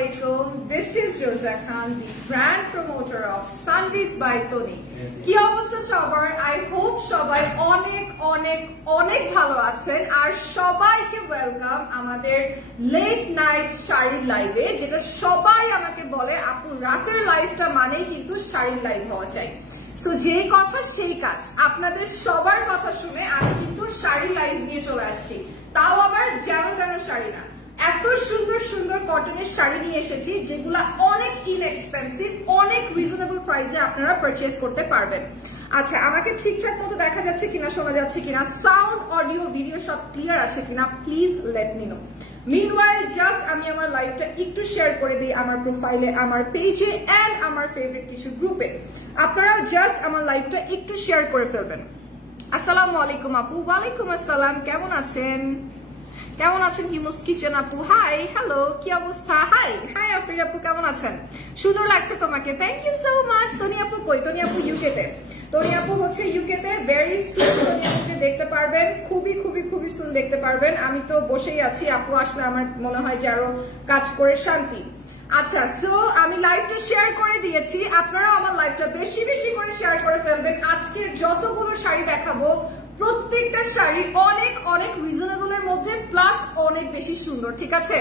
Assalamualaikum. This is Rosa Khan, the brand promoter of Sundays by Tony. কি অবস্থা সবার? I hope সবাই অনেক অনেক অনেক ভালো আছেন আর সবাইকে ওয়েলকাম আমাদের লেট নাইট শাড়ির লাইভে, যেটা সবাই আমাকে বলে আপু রাতের লাইভটা মানেই কিন্তু শাড়ির লাইভ হওয়া চাই। সো যে কথা সেই কাজ, আপনাদের সবার কথা শুনে আমি কিন্তু শাড়ি লাইভ নিয়ে চলে আসছি, তাও আবার যেন তেন শাড়ি না, এত সুন্দর সুন্দর কটনের শাড়ি নিয়ে এসেছি যেগুলা অনেক ইনএক্সপেন্সিভ, অনেক রিজনেবল প্রাইসে আপনারা পারচেজ করতে পারবেন। আচ্ছা, আমাকে ঠিকঠাক মতো দেখা যাচ্ছে কিনা, শোনা যাচ্ছে কিনা, সাউন্ড অডিও ভিডিও সব ক্লিয়ার আছে কিনা, please let me no. Meanwhile just আমি আমার লাইভটা একটু শেয়ার করে দিই আমার প্রোফাইলে, আমার পেজে এন্ড আমার ফেভারিট কিছু গ্রুপে। আপনারা জাস্ট আমার লাইভটা একটু শেয়ার করে ফেলবেন। আসসালামু আলাইকুম আপু। ওয়ালাইকুম আসসালাম, কেমন আছেন? কেমন আছেন হিমুস কিচেন আপু? হাই, হ্যালো, কি অবস্থা? হাই হাই আফরিন আপু, কেমন আছেন? সুন্দর লাগছে তোমাকে, thank you so much. Toni আপু কই? তনি আপু ইউকে তে। তনি আপু হচ্ছে ইউকে তে, ভেরি সুন তনি আপুকে দেখতে পারবেন, খুবই খুবই খুবই সুন দেখতে পারবেন। আমি তো বসেই আছি, আপু আসলে আমার মনে হয় যে আরো কাজ করে শান্তি। আচ্ছা, সো আমি লাইভটা শেয়ার করে দিয়েছি, আপনারাও আমার লাইভটা বেশি বেশি করে শেয়ার করে ফেলবেন। আজকে যতগুলো শাড়ি দেখাবো প্রত্যেকটা শাড়ি অনেক অনেক রিজনেবল এর মধ্যে, প্লাস অনেক বেশি সুন্দর। ঠিক আছে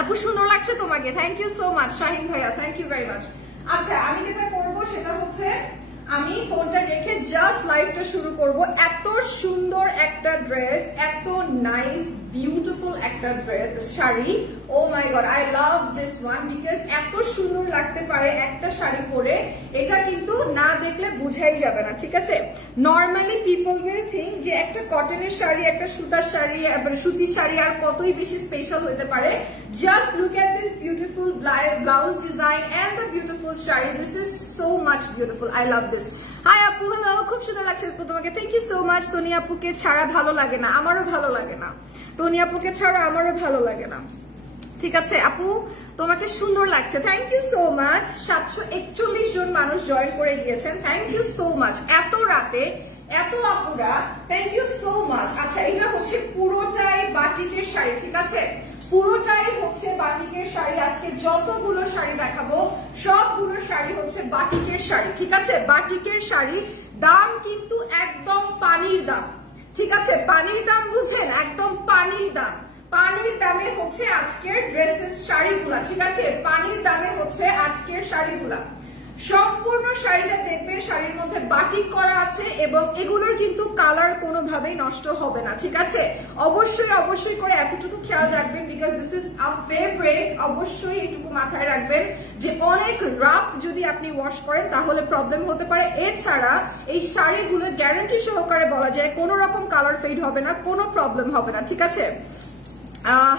আপু, সুন্দর লাগছে তোমাকে, thank you so much. Shahin ভাইয়া, থ্যাংক ইউ ভেরি মাচ। আচ্ছা, আমি যেটা করবো সেটা হচ্ছে আমি ফোনটা রেখে জাস্ট লাইভটা শুরু করব। এত সুন্দর একটা ড্রেস, এত নাইস বিউটিফুল একটা dress sari, oh my god, I love this one because এত সুন্দর লাগতে পারে একটা শাড়ি পরে, এটা কিন্তু না দেখলে বুঝাই যাবে না। ঠিক আছে, নর্মালি পিপল উইল থিঙ্ক যে একটা কটনের শাড়ি, একটা সুতার শাড়ি, সুতির শাড়ি আর কতই বেশি স্পেশাল হতে পারে। Just look at this beautiful blouse design and the beautiful sari, this is so much beautiful, I love this. Hi আপু, হ্যালো, খুব সুন্দর লাগছে তোমাকে, thank you so much. Toni আপুকে ছাড়া ভালো লাগে না, আমারও ভালো লাগে না, তনি আপুকে ছাড়া আমারও ভালো লাগে না। ঠিক আছে আপু, তোমাকে সুন্দর লাগছে, থ্যাংক ইউ সো মাচ। 741 জন মানুষ জয়েন করে গিয়েছেন, থ্যাংক ইউ সো মাচ। এত রাতে এত আপুরা, থ্যাংক ইউ সো মাচ। আচ্ছা, এটা হচ্ছে পুরোটাই বাটিকের শাড়ি। ঠিক আছে, পুরোটাই হচ্ছে বাটিকের শাড়ি। আজকে যতগুলো শাড়ি দেখাবো সবগুলো শাড়ি হচ্ছে বাটিকের শাড়ি। ঠিক আছে, বাটিকের শাড়ি, দাম কিন্তু একদম পানির দাম। ঠিক আছে, পানির দাম বুঝেন, একদম পানির দাম। পানির দামে হচ্ছে আজকের ড্রেসেস শাড়িগুলা। ঠিক আছে, পানির দামে হচ্ছে আজকের শাড়িগুলা। সম্পূর্ণ শাড়িটা দেখবেন, শাড়ির মধ্যে বাটিক করা আছে এবং এগুলোর কিন্তু কালার কোনোভাবেই নষ্ট হবে না। ঠিক আছে, অবশ্যই অবশ্যই করে এতটুকু খেয়াল রাখবেন because this is a fabric. অবশ্যই এটুকু মাথায় রাখবেন যে অনেক রাফ যদি আপনি ওয়াশ করেন তাহলে প্রবলেম হতে পারে। এছাড়া এই শাড়িগুলো গ্যারান্টি সহকারে বলা যায় কোনো রকম কালার ফেড হবে না, কোনো প্রবলেম হবে না। ঠিক আছে,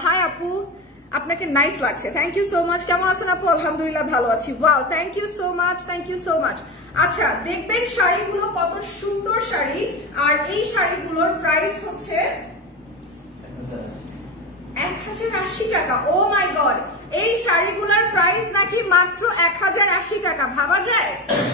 হাই আপু, আপনাকে নাইস লাগছে, থ্যাংক ইউ সো মাচ। কেমন আছেন আপু? আলহামদুলিল্লাহ ভালো আছি। Wow, thank you so much, thank you so much. আচ্ছা, দেখবেন শাড়িগুলো কত সুন্দর শাড়ি, আর এই শাড়িগুলোর প্রাইস হচ্ছে 1080 টাকা। ও মাই গড, এই শাড়িগুলোর প্রাইস নাকি মাত্র 1080 টাকা। ভাবা যায়,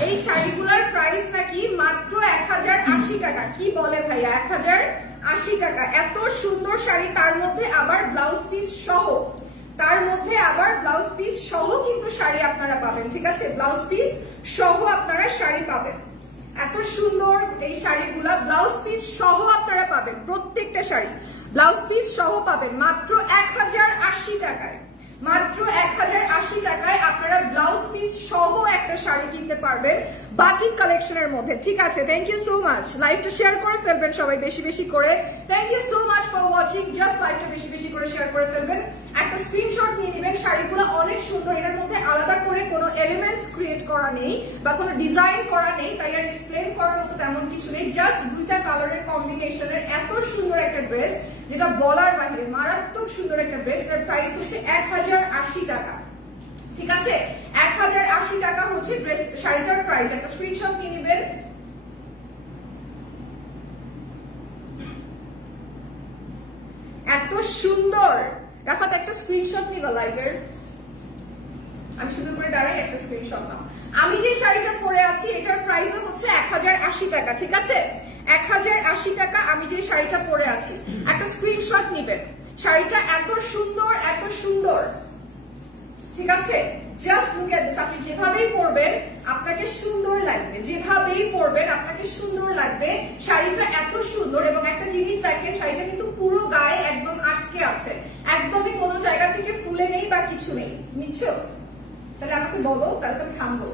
এই শাড়িগুলোর প্রাইস নাকি মাত্র 1080 টাকা। কি বলে ভাইয়া, 1080 টাকা। এত সুন্দর শাড়ি, তার মধ্যে আবার ব্লাউজ পিস সহ, তার মধ্যে আবার ব্লাউজ পিস সহ কিন্তু শাড়ি আপনারা পাবেন। ঠিক আছে, ব্লাউজ পিস সহ আপনারা শাড়ি পাবেন। এত সুন্দর এই শাড়িগুলা ব্লাউজ পিস সহ আপনারা পাবেন, প্রত্যেকটা শাড়ি ব্লাউজ পিস সহ পাবেন মাত্র 1080 টাকায়। মাত্র 1080 টাকায় আপনারা ব্লাউজ পিস সহ একটা শাড়ি কিনতে পারবেন বাটিক কালেকশনের মধ্যে। ঠিক আছে, থ্যাংক ইউ সো মাচ। লাইভটা শেয়ার করে ফেলবেন সবাই বেশি বেশি করে। Thank you so much for watching. Just লাইভটা বেশি বেশি করে শেয়ার করে ফেলবেন, একটা স্ক্রিনশট নিয়ে নেবেন। শাড়িগুলো অনেক সুন্দর, এটার মধ্যে আলাদা করে কোনো এলিমেন্টস ক্রিয়েট করা নেই বা কোনো ডিজাইন করা নেই, তাই আর এক্সপ্লেন করার মতো তেমন কিছু নেই। জাস্ট দুইটা কালারের কম্বিনেশনের এত সুন্দর একটা ড্রেস, যেটা বলার বাইরে, মারাত্মক সুন্দর একটা ড্রেস। এর প্রাইস হচ্ছে 1080 টাকা। ঠিক আছে, 1080 টাকা হচ্ছে ড্রেস শাড়িটার প্রাইস। একটা স্ক্রিনশট নিয়ে নেবেন। এত সুন্দর, রাফাত একটা স্ক্রিনশট নিবা লাইভের, আমি শুধু করে দাঁড়াই, একটা স্ক্রিনশট নাও। আমি যে শাড়িটা পরে আছি এটার প্রাইসও হচ্ছে 1080 টাকা। ঠিক আছে, 1080 টাকা আমি যে শাড়িটা পরে আছি, একটা স্ক্রিনশট নিবেন। শাড়িটা এত সুন্দর, এত সুন্দর, ঠিক আছে, জাস্ট লুক এট দিস। আপনি যেভাবেই পরবেন আপনাকে সুন্দর লাগবে, যেভাবেই পরবেন আপনাকে সুন্দর লাগবে। শাড়িটা এত সুন্দর, এবং একটা জিনিস দেখেন, শাড়িটা কিন্তু পুরো গায়ে একদম আটকে আছে, একদমই কোনো জায়গা থেকে ফুলে নেই বা কিছু নেই। নিচ্ছো? তাহলে আমাকে বলো, তাহলে তো থামবো।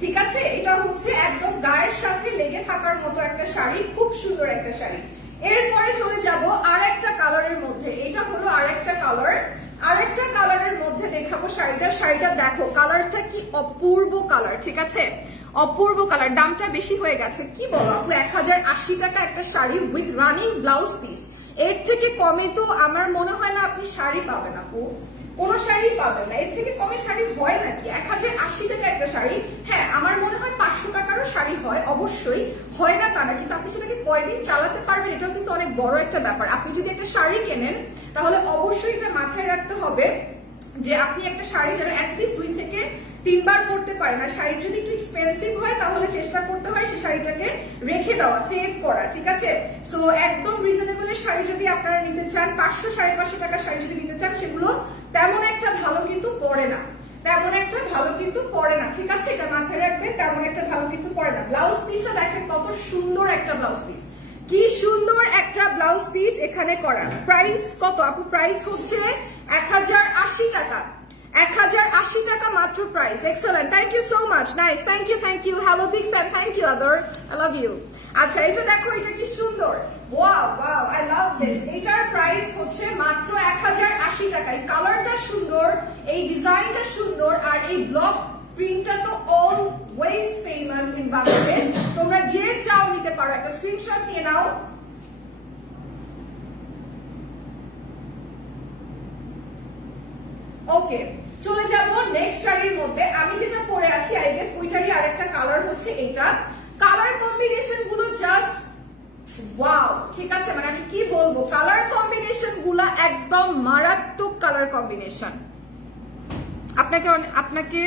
ঠিক আছে, এটা হচ্ছে একদম গায়ের সাথে লেগে থাকার মতো একটা শাড়ি, খুব সুন্দর একটা শাড়ি। এরপরে চলে যাব আর একটা কালারের মধ্যে। এটা হলো আর একটা কালার, আর একটা কালারের মধ্যে দেখাবো শাড়িটা। শাড়িটা দেখো, কালারটা কি অপূর্ব কালার, ঠিক আছে, অপূর্ব কালার। দামটা বেশি হয়ে গেছে, কি বলো আপু? 1080 টাকা একটা sari with running blouse piece. এর থেকে কমে তো আমার মনে হয় না আপনি শাড়ি পাবেন আপু, কোনো শাড়ি পাবেন না। এর থেকে কমে শাড়ি হয় নাকি? 1080 টাকা একটা শাড়ি। হ্যাঁ, আমার মনে হয় 500 টাকারও শাড়ি হয়, অবশ্যই হয় না তা না, কিন্তু আপনি সেটাকে কয়দিন চালাতে পারবেন এটাও কিন্তু অনেক বড় একটা ব্যাপার। আপনি যদি একটা শাড়ি কেনেন তাহলে অবশ্যই এটা মাথায় রাখতে হবে যে আপনি একটা শাড়ি যেন অ্যাটলিস্ট 2 থেকে 3 বার পরতে পারেন। আর শাড়ি যদি একটু এক্সপেন্সিভ হয় তাহলে চেষ্টা করতে হয় সেই শাড়িটাকে রেখে দেওয়া, সেভ করা, ঠিক আছে। সো একদম রিজনেবল এর শাড়ি যদি আপনারা নিতে চান, 500 550 টাকার শাড়ি যদি নিতে চান, সেগুলো তেমন একটা ভালো কিন্তু পড়ে না, তেমন একটা ভালো কিন্তু পড়ে না, ঠিক আছে, এটা মাথায় রাখবেন, তেমন একটা ভালো কিন্তু পড়ে না। ব্লাউজ পিসটা দেখেন কত সুন্দর একটা ব্লাউজ পিস, কি সুন্দর একটা ব্লাউজ পিস এখানে করা। প্রাইস কত আপু? প্রাইস হচ্ছে 1080 টাকা, 1080 টাকা মাত্র price. Excellent, thank you so much, nice, thank you, thank you, hello big fan, thank you আদর, আই লাভ ইউ। আচ্ছা, এটা দেখো, এটা কি সুন্দর, wow wow, I love this. এটার প্রাইস হচ্ছে মাত্র 1080 টাকা। এই কালারটা সুন্দর, এই ডিজাইনটা সুন্দর, আর এই ব্লক প্রিন্টটা তো অলওয়েজ ফেমাস ইন বাংলাদেশ। তোমরা যে চাও নিতে পারো, একটা স্ক্রিনশট নিয়ে নাও। ওকে, চলে যাব নেক্সট শাড়ির মধ্যে। আমি যেটা পরে আছি আই গেস ওইটারই আরেকটা কালার হচ্ছে এটা। কালার কম্বিনেশন গুলো জাস্ট ওয়াও, ঠিক আছে, মানে আমি কি বলবো, কালার কম্বিনেশন গুলা একদম মারাত্মক কালার কম্বিনেশন। আপনাকে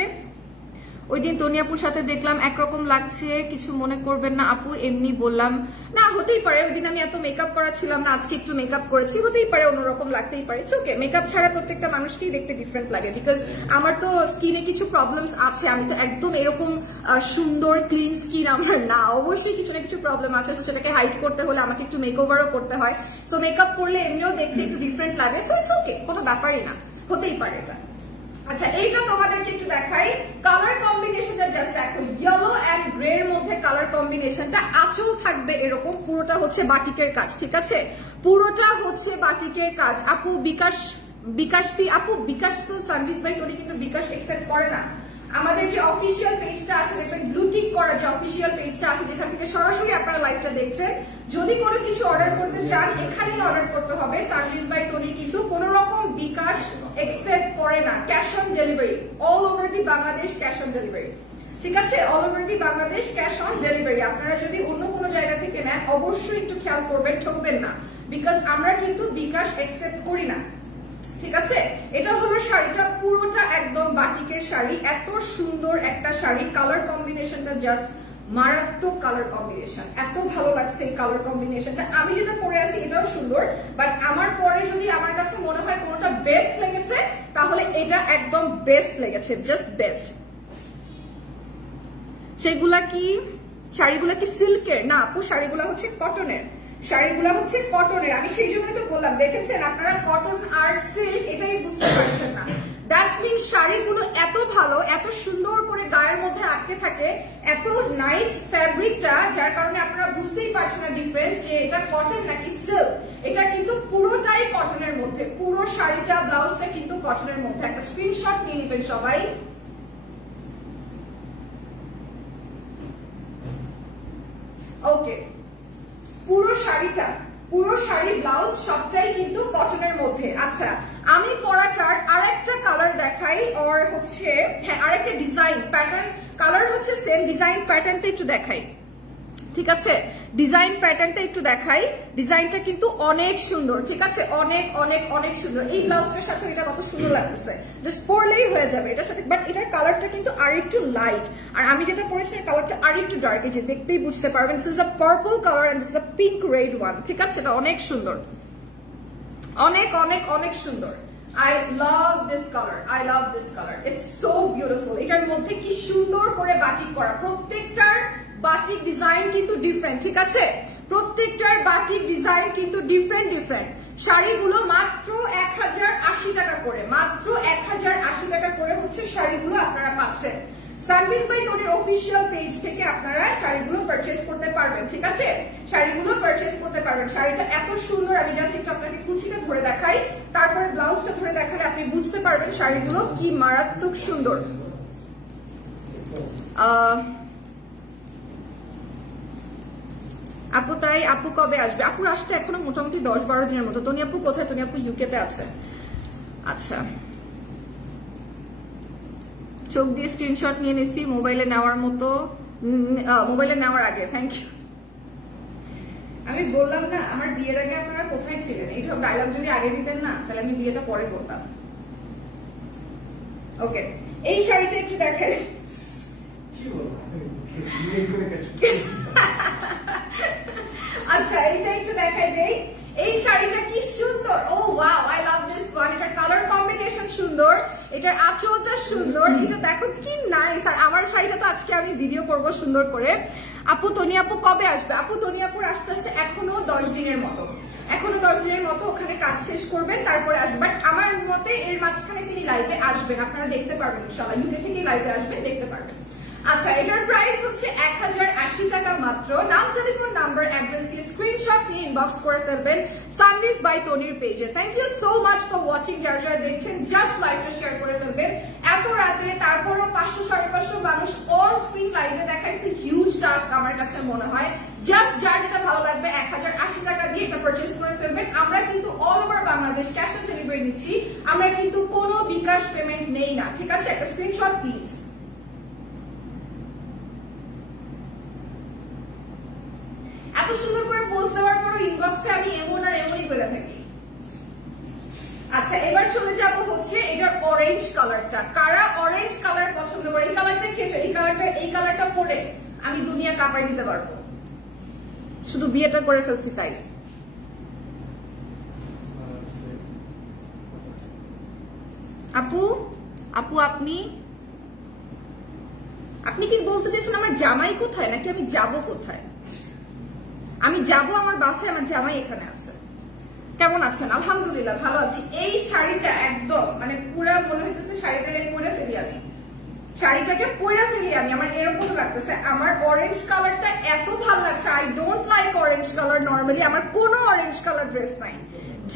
ওই দিন তনিয়াপুর সাথে দেখলাম, একরকম লাগছে, কিছু মনে করবেন না আপু, এমনি বললাম। না, হতেই পারে, ওই দিন আমি এত মেকআপ করা ছিলাম না, আজকে একটু মেকআপ করেছি, হতেই পারে, অন্যরকম লাগতেই পারে। ওকে, মেকআপ ছাড়া প্রত্যেকটা মানুষকেই দেখতে ডিফারেন্ট লাগে, বিকজ আমার তো স্কিনে কিছু প্রবলেমস আছে, আমি তো একদম এরকম সুন্দর ক্লিন স্কিন আমার না, অবশ্যই কিছু না কিছু প্রবলেম আছে, সেটাকে হাইড করতে হলে আমাকে একটু মেকওভারও করতে হয়। সো মেকআপ করলে এমনিও দেখতে একটু ডিফারেন্ট লাগে, সো ইটস ওকে, কোনো ব্যাপারই না, হতেই পারে এটা। আচ্ছা, এইটা তোমাদেরকে একটু দেখাই, কালার কম্বিনেশনটা জাস্ট দেখো, ইয়েলো এন্ড গ্রে এর মধ্যে কালার কম্বিনেশনটা। আঁচল থাকবে এরকম, পুরোটা হচ্ছে বাটিকের কাজ, ঠিক আছে, পুরোটা হচ্ছে বাটিকের কাজ। আপু বিকাশ ফি, আপু বিকাশ তো সার্ভিস বাই তোরি কিন্তু বিকাশ অ্যাকসেপ্ট করে না। আমাদের যে অফিসিয়াল পেজটা আছে, দেখবেন ব্লু টিক করা যে অফিসিয়াল পেজটা আছে, যেখান থেকে সরাসরি আপনারা লাইভটা দেখছেন, যদি কোনো কিছু অর্ডার করতে চান এখানেই অর্ডার করতে হবে। সার্ভিস বাই তোনি কিন্তু কোন রকম বিকাশ অ্যাকসেপ্ট করে না। Cash on delivery, all over the Bangladesh cash on delivery, ঠিক আছে, all over the Bangladesh cash on delivery. আপনারা যদি অন্য কোনো জায়গা থেকে নেন অবশ্যই একটু খেয়াল করবেন, ঠকবেন না, বিকজ আমরা কিন্তু বিকাশ অ্যাকসেপ্ট করি না, ঠিক আছে। এটা হলো শাড়িটা, পুরোটা একদম বাটিকের শাড়ি, এত সুন্দর একটা শাড়ি, কালার কম্বিনেশনটা জাস্ট মারাত্মক কালার কম্বিনেশন, এত ভালো লাগছে এই কালার কম্বিনেশনটা। আমি যেটা পরে আছি এটাও সুন্দর, বাট আমার পরে যদি আমার কাছে মনে হয় কোনোটা বেস্ট লেগেছে তাহলে এটা একদম বেস্ট লেগেছে, জাস্ট বেস্ট। সেগুলা কি শাড়িগুলা কি সিল্কের? না আপু, শাড়িগুলা হচ্ছে কটনের, শাড়িগুলা হচ্ছে কটনের। আমি সেই জন্যই তো বললাম, দেখেছেন আপনারা কটন আর সিল্ক এটাই বুঝতে পারছেন না। দ্যাটস মিন শাড়িগুলো এত ভালো, এত সুন্দর করে গায়ের মধ্যে আটকে থাকে, এত নাইস ফ্যাব্রিকটা, যার কারণে আপনারা বুঝতেই পারছেন না ডিফারেন্স যে এটা কটন নাকি সিল্ক। এটা কিন্তু পুরোটাই কটনের মধ্যে, পুরো শাড়িটা ব্লাউজটা কিন্তু কটনের মধ্যে। একটা স্ক্রিনশট নিয়ে নেবেন সবাই। ওকে, পুরো শাড়িটা, পুরো শাড়ি ব্লাউজ সবটাই কিন্তু কটনের মধ্যে। আচ্ছা, আমি পরাটার আরেকটা কালার দেখাই, আর হচ্ছে হ্যাঁ আরেকটা ডিজাইন প্যাটার্ন, কালার হচ্ছে সেম, ডিজাইন প্যাটার্নটা একটু দেখাই, ঠিক আছে। ডিজাইন প্যাটার্নটা একটু দেখাই, ডিজাইনটা কিন্তু অনেক সুন্দর, ঠিক আছে, অনেক অনেক অনেক সুন্দর। এই ব্লাউজটার সাথে এটা কত সুন্দর লাগতেছে, জাস্ট পরলেই হয়ে যাবে এটার সাথে। বাট এটার কালারটা কিন্তু আর একটু লাইট, আর আমি যেটা পরেছি এর কালারটা আর একটু ডার্ক, এই যে দেখতেই বুঝতে পারবেন। This is a purple colour and this is a pink red one, ঠিক আছে, এটা অনেক সুন্দর, অনেক অনেক অনেক সুন্দর। I love this color. I love this color. It's so beautiful. এটার মধ্যে কি সুন্দর করে বাটিক করা, প্রত্যেকটার বাটিক ডিজাইন কিন্তু ডিফারেন্ট, ঠিক আছে, প্রত্যেকটার বাটিক ডিজাইন কিন্তু ডিফারেন্ট ডিফারেন্ট। শাড়িগুলো মাত্র 1080 টাকা করে, মাত্র 1080 টাকা করে হচ্ছে শাড়িগুলো আপনারা পাচ্ছেন। সানবিজ বাই তনির অফিসিয়াল পেজ থেকে আপনারা শাড়িগুলো পারচেজ করতে পারবেন, ঠিক আছে, শাড়িগুলো পারচেজ করতে পারবেন। শাড়িটা এত সুন্দর, আমি জাস্ট একটু আপনাকে কুচিটা ধরে দেখাই, তারপরে ব্লাউজটা ধরে দেখালে আপনি বুঝতে পারবেন শাড়িগুলো কি মারাত্মক সুন্দর। আপু তাই, আপু কবে আসবে? আপুর আসতে এখনো মোটামুটি 10-12 দিনের মতো। তনি আপু কোথায়? তনি আপু ইউকে তে আছে। আচ্ছা, চোখ দিয়ে স্ক্রিনশট নিয়ে নিছি, মোবাইলে নেওয়ার মতো, মোবাইলে নেওয়ার আগে। Thank you. আমি বললাম না আমার বিয়ের আগে আপনারা কোথায় ছিলেন, এইসব ডায়লগ যদি আগে দিতেন না তাহলে আমি বিয়েটা পরে করতাম। ওকে, এই শাড়িটা একটু দেখাই। আচ্ছা, এইটা একটু দেখাই দেই। এই শাড়িটা কি সুন্দর, ও wow, I love this one. এটার কালার কম্বিনেশন সুন্দর, এটার আঁচলটা সুন্দর, এটা দেখো কি নাইস। আর আমার শাড়িটা তো আজকে আমি ভিডিও করব সুন্দর করে। আপু তনি আপু কবে আসবে? আপু তনি আপুর আস্তে আস্তে এখনো 10 দিনের মতো, এখনো 10 দিনের মতো ওখানে কাজ শেষ করবেন তারপরে আসবে। বাট আমার মতে এর মাঝখানে তিনি লাইভে আসবেন, আপনারা দেখতে পারবেন ইনশাআল্লাহ, ইউকে থেকে লাইভে আসবেন, দেখতে পারবেন। আচ্ছা, এটার প্রাইস হচ্ছে 1080 টাকা মাত্র। নাম, টেলিফোন নাম্বার, অ্যাড্রেস দিয়ে স্ক্রিনশট নিয়ে ইনবক্স করে ফেলবেন সানবিজ বাই তনির পেজে। Thank you so much for watching. যারা যারা দেখছেন জাস্ট লাইভটা শেয়ার করে ফেলবেন এত রাতে, তারপরও 500-550 মানুষ অন স্ক্রিন লাইভে দেখাচ্ছে, হিউজ টাস্ক আমার কাছে মনে হয়। জাস্ট যার যেটা ভালো লাগবে 1080 টাকা দিয়ে এটা পারচেজ করে ফেলবেন। আমরা কিন্তু all over Bangladesh cash on delivery নিচ্ছি, আমরা কিন্তু কোনো বিকাশ পেমেন্ট নেই না, ঠিক আছে। একটা স্ক্রিনশট প্লিজ। এত সুন্দর করে পোস্ট দেওয়ার পর ইনবক্সে আমি এমন আর এমনই করে থাকি। আচ্ছা, এবার চলে যাব হচ্ছে এটার অরেঞ্জ কালারটা। কারা অরেঞ্জ কালার পছন্দ করে? এই কালারটা কি? এই কালারটা পরে আমি দুনিয়া কাঁপাই দিতে পারবো, শুধু বিয়েটা করে ফেলছি তাই। আপু, আপু আপনি কি বলতে চাইছেন আমার জামাই কোথায়, নাকি আমি যাব কোথায়? আমি যাব আমার বাসায়, আমার জামাই এখানে আছে। কেমন আছেন? আলহামদুলিল্লাহ ভালো আছি। এই শাড়িটা একদম মানে পুরো মনে হইতেছে শাড়িটাকে পরে ফেলি আমি, শাড়িটাকে পরে ফেলি আমি, আমার এরকম লাগতেছে। আমার অরেঞ্জ কালারটা এত ভালো লাগছে। I don't like orange colour normally, আমার কোনো অরেঞ্জ কালার ড্রেস নাই,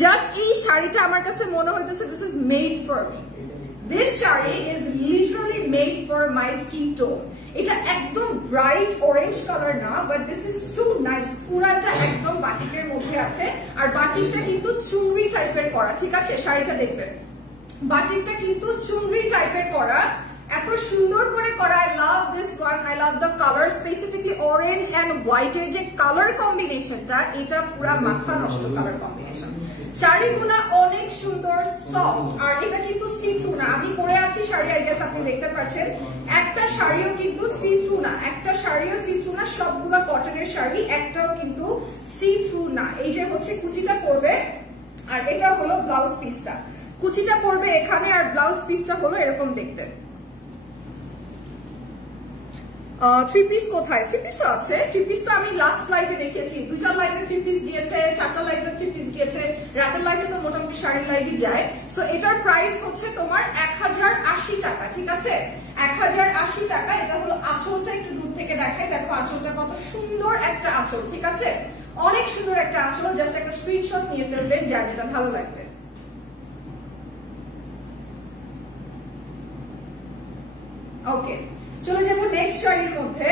জাস্ট এই শাড়িটা আমার কাছে মনে হইতেছে this is made for me. This sari is literally made for my skin tone. এটা একদম ব্রাইট অরেঞ্জ কালার না, but this is so nice. পুরাটা একদম বাটিকের মধ্যে আছে, আর বাটিকটা কিন্তু চুনরি টাইপের করা, ঠিক আছে। শাড়িটা দেখবেন, বাটিকটা কিন্তু চুনরি টাইপের করা, এত সুন্দর করে করা। I love this one, I love the colour, specifically orange and হোয়াইটের যে কালার কম্বিনেশনটা, এটা পুরা মাথা নষ্ট কালার কম্বিনেশন। শাড়িগুলা অনেক সুন্দর, সফট, আর এটা কিন্তু সি থ্রু না। আমি পরে আছি শাড়ি, আই গেস আপনি দেখতে পাচ্ছেন, একটা শাড়িও কিন্তু সি থ্রু না, একটা শাড়িও সি থ্রু না, সবগুলা কটনের শাড়ি, একটাও কিন্তু সি থ্রু না। এই যে হচ্ছে কুচিটা পড়বে, আর এটা হলো ব্লাউজ পিসটা। কুচিটা পড়বে এখানে, আর ব্লাউজ পিসটা হলো এরকম দেখতে। 3 পিস কোথায়? 3 পিস তো আছে, 3 পিস তো আমি লাস্ট লাইভে দেখিয়েছি। 2টা লাইভে 3 পিস গিয়েছে, 4টা লাইভে 3 পিস গিয়েছে, রাতের লাইভে তো মোটামুটি শাড়ির লাইভই যায়। সো এটার প্রাইস হচ্ছে তোমার 1080 টাকা, ঠিক আছে, 1080 টাকা। এটা হলো আঁচলটা, একটু দূর থেকে দেখাই, দেখো আঁচলটা কত সুন্দর একটা আঁচল, ঠিক আছে, অনেক সুন্দর একটা আঁচল। জাস্ট একটা স্ক্রিনশট নিয়ে ফেলবেন যার যেটা ভালো লাগবে। ওকে, চলে যাবো নেক্সট শাড়ির মধ্যে।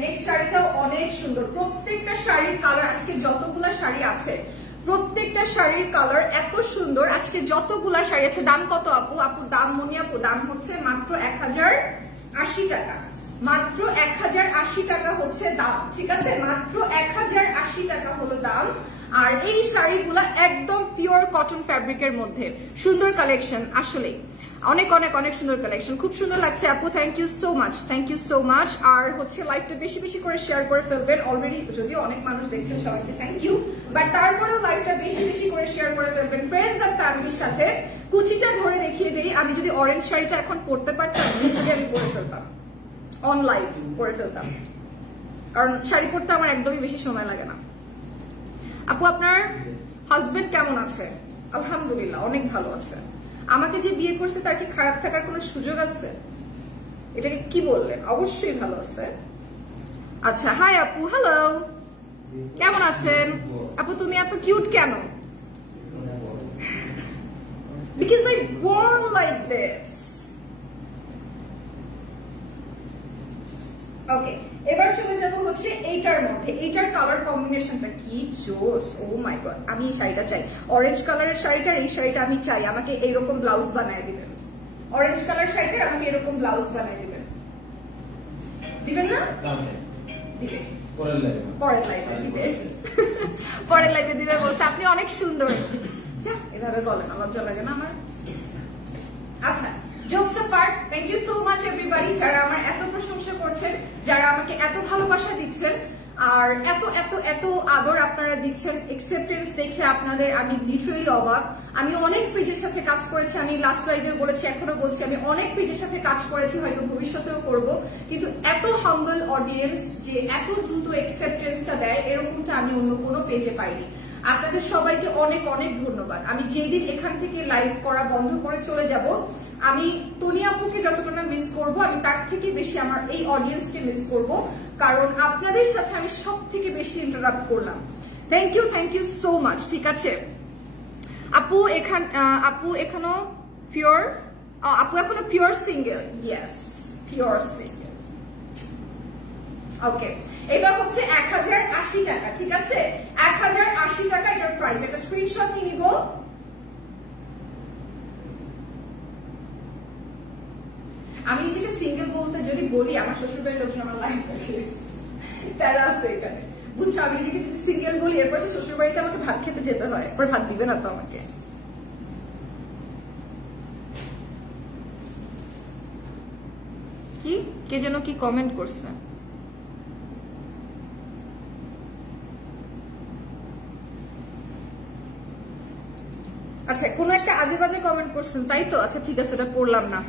নেক্সট শাড়িটাও অনেক সুন্দর, প্রত্যেকটা শাড়ির কালার, আজকে যতগুলা শাড়ি আছে প্রত্যেকটা শাড়ির কালার এত সুন্দর। আজকে যতগুলা শাড়ি আছে। দাম কত আপু? আপু দাম, মনি আপু দাম হচ্ছে মাত্র 1080 টাকা, মাত্র 1080 টাকা হচ্ছে দাম, ঠিক আছে? মাত্র 1080 টাকা হলো দাম। আর এই শাড়িগুলা একদম পিওর কটন ফ্যাব্রিকের মধ্যে, সুন্দর কালেকশন, আসলে অনেক অনেক অনেক সুন্দর কালেকশন, খুব সুন্দর লাগছে আপু, thank you so much, thank you so much. আর হচ্ছে লাইভটা বেশি বেশি করে শেয়ার করে ফেলবেন, অলরেডি যদিও অনেক মানুষ দেখছেন, সবাইকে থ্যাংক ইউ, বাট তারপরেও লাইভটা বেশি বেশি করে শেয়ার করে ফেলবেন ফ্রেন্ডস আর ফ্যামিলির সাথে। কুচিটা ধরে দেখিয়ে দিই, আমি যদি অরেঞ্জ শাড়িটা এখন পরতে পারতাম যদি আমি পরে ফেলতাম, অন লাইভ পরে ফেলতাম, কারণ শাড়ি পরতে আমার একদমই বেশি সময় লাগে না। আপু আপনার হাজবেন্ড কেমন আছে? আলহামদুলিল্লাহ অনেক ভালো আছে। আমাকে যে বিয়ে করছে তার কি খারাপ থাকার কোনো সুযোগ আছে? এটাকে কি বললেন? অবশ্যই ভালো আছে। আচ্ছা, হাই আপু, হ্যালো, কেমন আছেন? আপু তুমি এত কিউট কেন? Because I born like this. ওকে, এবার চলে যাবো হচ্ছে এইটার মধ্যে। এইটার কালার কম্বিনেশনটা কি জোস! ও মাই গড, আমি এই শাড়িটা চাই, অরেঞ্জ কালারের শাড়িটা, এই শাড়িটা আমি চাই। আমাকে এইরকম ব্লাউজ বানায় দিবেন, অরেঞ্জ কালার শাড়িটা আমাকে এরকম ব্লাউজ বানায় দিবেন, দিবেন না? দিবেন, পরের লাইভে দিবে, পরের লাইভে দিবে বলছে। আপনি অনেক সুন্দর, এভাবে বলেন, আমার লজ্জা লাগে না আমার? আচ্ছা, jokes apart, thank you so much everybody, যারা আমার এত প্রশংসা করছেন, যারা আমাকে এত ভালোবাসা দিচ্ছেন, আর এত এত এত আদর আপনারা দিচ্ছেন, অ্যাকসেপ্টেন্স দেখে আপনাদের আমি লিটারালি অবাক। আমি অনেক পেজের সাথে কাজ করেছি, আমি লাস্ট লাইভে বলেছি, এখনো বলছি, আমি অনেক পেজের সাথে কাজ করেছি, হয়তো ভবিষ্যতেও করব, কিন্তু এত হাম্বল অডিয়েন্স যে এত দ্রুত অ্যাকসেপ্টেন্সটা দেয়, এরকমটা আমি অন্য কোনো পেজে পাইনি। আপনাদের সবাইকে অনেক অনেক ধন্যবাদ। আমি যেদিন এখান থেকে লাইভ করা বন্ধ করে চলে যাব, আমি তনি আপুকে যতটা মিস করব, আমি তার থেকে বেশি আমার এই অডিয়েন্সকে মিস করব, কারণ আপনাদের সাথে আমি সব থেকে বেশি ইন্টারাক্ট করলাম। Thank you so much. ঠিক আছে আপু, আপু এখনো পিওর, আপু এখনো pure single? Yes, pure single. Okay, এটা হচ্ছে 1080 টাকা, ঠিক আছে? 1080 টাকা এটার প্রাইস। একটা স্ক্রিনশট নিয়ে নিব। আমি নিজেকে সিঙ্গেল বলতে যদি বলি, আমার শ্বশুর বাড়ির লোকজন আমার লাইফ দেখে প্যারা আছে এখানে, বুঝছো? আমি নিজেকে যদি সিঙ্গেল বলি, এরপর তো শ্বশুর বাড়িতে আমাকে ভাত খেতে যেতে হয়, এরপর ভাত দিবে না তো আমাকে। কি কে যেন কি কমেন্ট করছে? আচ্ছা, কোন একটা আজে বাজে কমেন্ট করছেন, তাই তো? আচ্ছা ঠিক আছে, ওটা পড়লাম না।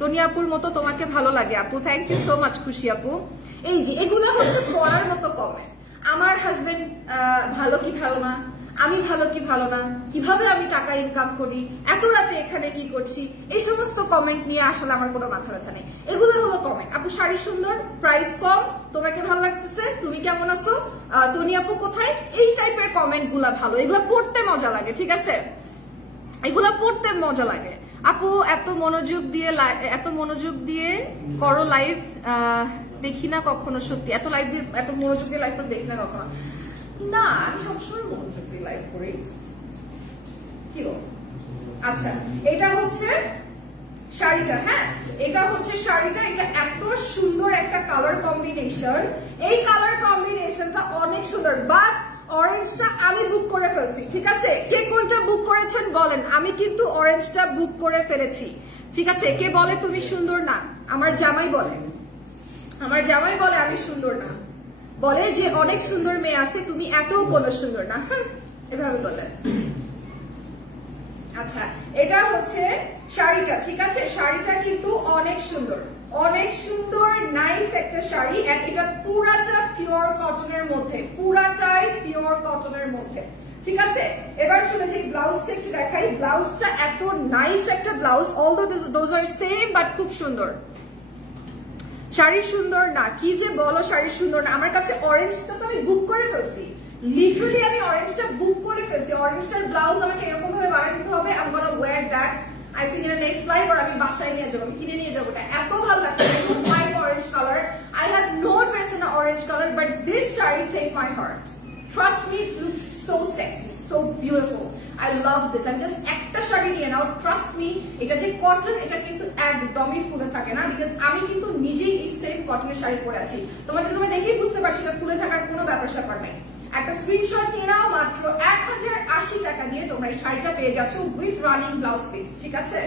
তনি আপুর মতো তোমাকে ভালো লাগে আপু, থ্যাংক ইউ সো মাচ খুশি আপু। এই যে এগুলো হচ্ছে পড়ার মতো কমেন্ট। আমার হাজবেন্ড ভালো কি ভালো না, আমি ভালো কি ভালো না, কিভাবে আমি টাকা ইনকাম করি, এত রাতে এখানে কি করছি, এই সমস্ত কমেন্ট নিয়ে আসলে আমার কোনো মাথা ব্যথা নেই। এগুলো হলো কমেন্ট। আপু শাড়ি সুন্দর, প্রাইস কম, তোমাকে ভালো লাগতেছে, তুমি কেমন আছো, তনি আপু কোথায়, এই টাইপের কমেন্ট গুলা ভালো, এগুলো পড়তে মজা লাগে, ঠিক আছে? এগুলা পড়তে মজা লাগে। আপু এত মনোযোগ দিয়ে করো লাইভ, দেখি না কখনো, সত্যি এত লাইভ দিয়ে, এত মনোযোগ দিয়ে লাইভ দেখি না কখনো। না, আমি সবসময় মনোযোগ দিয়ে লাইভ করি। কি গো? আচ্ছা, এটা হচ্ছে শাড়িটা, হ্যাঁ এটা হচ্ছে শাড়িটা। এটা এত সুন্দর একটা কালার কম্বিনেশন, এই কালার কম্বিনেশনটা অনেক সুন্দর, বাট অরেঞ্জটা আমি বুক করে ফেলছি, ঠিক আছে? কে কোনটা বুক করেছেন বলেন, আমি কিন্তু অরেঞ্জটা বুক করে ফেলেছি, ঠিক আছে? কে বলে তুমি সুন্দর না? আমার জামাই বলে, আমার জামাই বলে আমি সুন্দর না, বলে যে অনেক সুন্দর মেয়ে আছে, তুমি এত কোনো সুন্দর না, এভাবে বলে। আচ্ছা, এটা হচ্ছে শাড়িটা, ঠিক আছে? শাড়িটা কিন্তু অনেক সুন্দর, অনেক সুন্দর, নাইস একটা শাড়ি। আর এটা পুরাটা পিওর কটনের মধ্যে, পুরাটাই পিওর কটনের মধ্যে, ঠিক আছে? এবার চলে যাই ব্লাউজটা একটু দেখাই। ব্লাউজটা এত নাইস একটা blouse, although those are same, but খুব সুন্দর। শাড়ি সুন্দর না, কি যে বলো শাড়ি সুন্দর না? আমার কাছে অরেঞ্জটা তো আমি বুক করে ফেলছি, লিটারালি আমি অরেঞ্জটা বুক করে ফেলছি। অরেঞ্জটার ব্লাউজ আমাকে এরকম ভাবে বানিয়ে দিতে হবে। I'm gonna wear that I think in the next live, or আমি বাসায় নিয়ে যাবো, আমি কিনে নিয়ে যাবো। এটা এত ভালো লাগছে। I don't like orange color. I have no dress in an orange color, but this sari take my heart. Trust me, it looks so sexy, so beautiful. I love this. And just একটা শাড়ি নিয়ে নাও, trust me, এটা যে cotton এটা কিন্তু একদমই ফুলে থাকে না, বিকজ আমি কিন্তু নিজেই এই সেম কটনের শাড়ি পরে আছি। তুমি দেখেই বুঝতে পারছি এটা ফুলে থাকার কোনো ব্যাপার স্যাপার নাই। একটা স্ক্রিনশট নিয়ে নাও, মাত্র 1080 টাকা দিয়ে তোমরা এই শাড়িটা পেয়ে যাচ্ছ উইথ রানিং ব্লাউজ পিস, ঠিক আছে?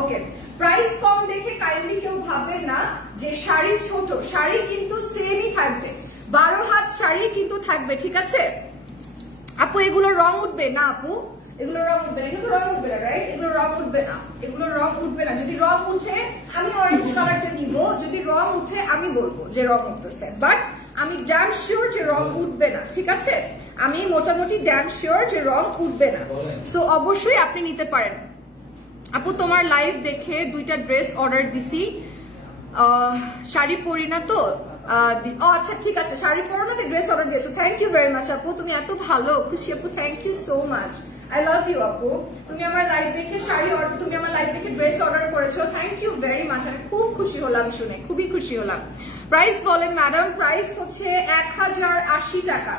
ওকে, প্রাইস কম দেখে কাইন্ডলি কেউ ভাববে না যে শাড়ি ছোট, শাড়ি কিন্তু সেমই থাকবে, 12 হাত শাড়ি কিন্তু থাকবে, ঠিক আছে? আপু এগুলো রং উঠবে না? আপু এগুলো রং উঠবে না, এগুলো রং উঠবে না, রাইট? এগুলো রং উঠবে না, এগুলো রং উঠবে না। যদি রং উঠে আমি অরেঞ্জ কালারটা নিব, যদি রং উঠে আমি বলবো যে রং উঠতেছে, বাট আমি ড্যাম শিওর যে রং উঠবে না, ঠিক আছে? আমি মোটামুটি ড্যাম শিওর যে রং উঠবে না। সো অবশ্যই আপনি নিতে পারেন। আপু তোমার লাইভ দেখে 2টা ড্রেস অর্ডার দিছি, শাড়ি পরি না তো। আচ্ছা ঠিক আছে, শাড়ি পরো না, ড্রেস অর্ডার দিয়েছো, থ্যাংক ইউ ভেরি মাচ আপু, তুমি এত ভালো, খুশি আপু, thank you so much, I love you আপু। তুমি আমার লাইভ দেখে তুমি আমার লাইভ দেখে ড্রেস অর্ডার করেছো, থ্যাংক ইউ ভেরি মাচ, আমি খুব খুশি হলাম শুনে, খুবই খুশি হলাম। প্রাইস বলেন ম্যাডাম? প্রাইস হচ্ছে 1080 টাকা,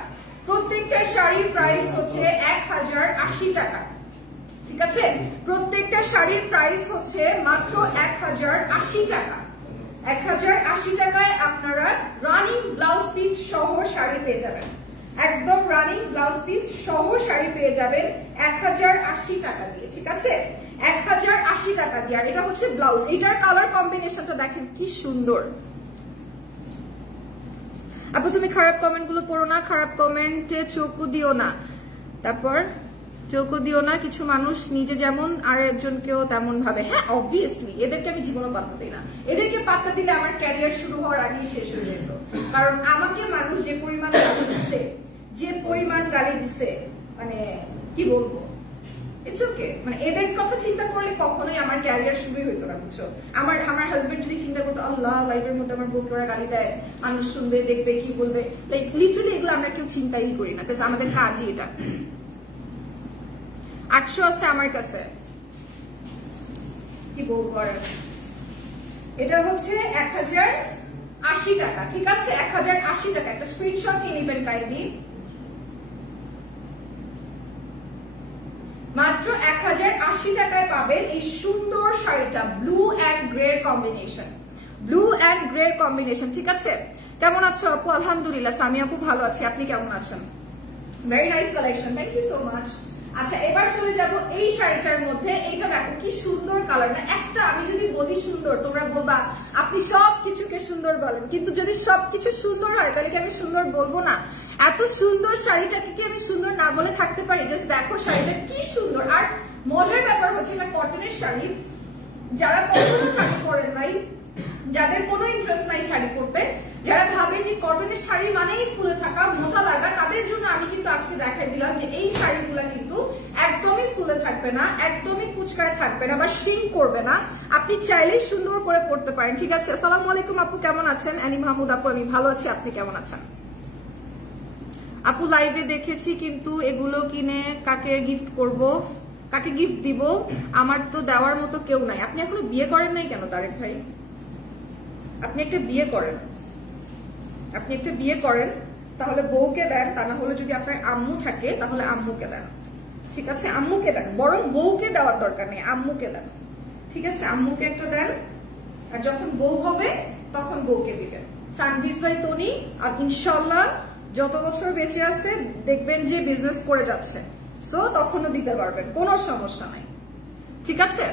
প্রত্যেকটা শাড়ির প্রাইস হচ্ছে 1080 টাকা, ঠিক আছে? প্রত্যেকটা শাড়ির প্রাইস হচ্ছে মাত্র 1080 টাকা। 1080 টাকায় আপনারা রানিং ব্লাউজ পিস সহ শাড়ি পেয়ে যাবেন, একদম রানিং ব্লাউজ পিস সহ শাড়ি পেয়ে যাবেন 1080 টাকা দিয়ে, ঠিক আছে? 1080 টাকা দিয়ে। আর এটা হচ্ছে ব্লাউজ, এটার কালার কম্বিনেশনটা দেখেন কি সুন্দর। আপু তুমি খারাপ কমেন্ট গুলো পড়ো না, খারাপ কমেন্টে চোখও দিও না, তারপর চোখও দিও না। কিছু মানুষ নিজে যেমন আর একজনকেও তেমন ভাবে। হ্যাঁ অবভিয়াসলি, এদেরকে আমি জীবনও পাত্তা দিই না, এদেরকে পাত্তা দিলে আমার ক্যারিয়ার শুরু হওয়ার আগেই শেষ হয়ে যেত। কারণ আমাকে মানুষ যে পরিমাণ গালি দিচ্ছে, যে পরিমাণ গালি দিচ্ছে, মানে কি বলবো, ইটস ওকে। মানে এদের কথা চিন্তা করলে কখনোই আমার ক্যারিয়ার শুরুই হইতো না, বুঝছো? আমার হাজবেন্ড যদি চিন্তা করতো আল্লাহ লাইফের মধ্যে আমার বউকে ওরা গালি দেয়, মানুষ শুনবে, দেখবে, কি বলবে, লাইক লিটারালি এগুলো আমরা কেউ চিন্তাই করি না, কারণ আমাদের কাজই এটা। 800 আছে আমার কাছে, কি বলবো আর। এটা হচ্ছে 1080 টাকা, ঠিক আছে? 1080 টাকা। একটা স্ক্রিনশট নিয়ে নেবেন কাইন্ডলি। মাত্র 1080 টাকায় পাবেন এই সুন্দর শাড়িটা, blue and grey combination, blue and grey combination, ঠিক আছে? কেমন আছো আপু? আলহামদুলিল্লাহ, সামি আপু ভালো আছি, আপনি কেমন আছেন? Very nice collection, thank you so much. আচ্ছা এবার চলে যাব এই শাড়িটার মধ্যে। এইটা দেখো কি সুন্দর কালার না? একটা আমি যদি বলি সুন্দর, তোমরা বলবা আপনি সবকিছুকে সুন্দর বলেন, কিন্তু যদি সবকিছু সুন্দর হয় তাহলে কি আমি সুন্দর বলবো না? এত সুন্দর শাড়িটাকে কি আমি সুন্দর না বলে থাকতে পারি? জাস্ট দেখো শাড়িটা কি সুন্দর। আর মজার ব্যাপার হচ্ছে না, কটনের শাড়ি, যারা কখনো শাড়ি পরেন নাই, যাদের কোনো ইন্টারেস্ট নাই শাড়ি পরতে, যারা ভাবে যে কটনের শাড়ি মানেই ফুলে থাকা, মোটা লাগা, তাদের জন্য আমি কিন্তু আজকে দেখাই দিলাম যে এই শাড়িগুলা কিন্তু একদমই ফুলে থাকবে না, একদমই কুচকায় থাকবে না বা শ্রিঙ্ক করবে না, আপনি চাইলেই সুন্দর করে পরতে পারেন, ঠিক আছে? আসসালামু আলাইকুম আপু, কেমন আছেন? অ্যানি মাহমুদ আপু, আমি ভালো আছি, আপনি কেমন আছেন? আপু লাইভে দেখেছি, কিন্তু এগুলো কিনে কাকে গিফট করব, কাকে গিফট দিব? আমার তো দেওয়ার মতো কেউ নাই। আপনি এখনো বিয়ে করেন নাই কেন তারেক ভাই? আপনি একটা বিয়ে করেন, আপনি একটা বিয়ে করেন, তাহলে বউকে দেন, তা না হলে যদি আপনার আম্মু থাকে তাহলে আম্মুকে দেন, ঠিক আছে? আম্মুকে দেন, বরং বউকে দেওয়ার দরকার নেই, আম্মুকে দেন, ঠিক আছে? আম্মুকে একটা দেন, আর যখন বউ হবে তখন বউকে দিবেন। সানভিজ বাই তনি, আর ইনশাল্লাহ যত বছর বেঁচে আছে দেখবেন যে বিজনেস করে যাচ্ছে, সো তখনও দিতে পারবেন, কোনো সমস্যা নাই, ঠিক আছে?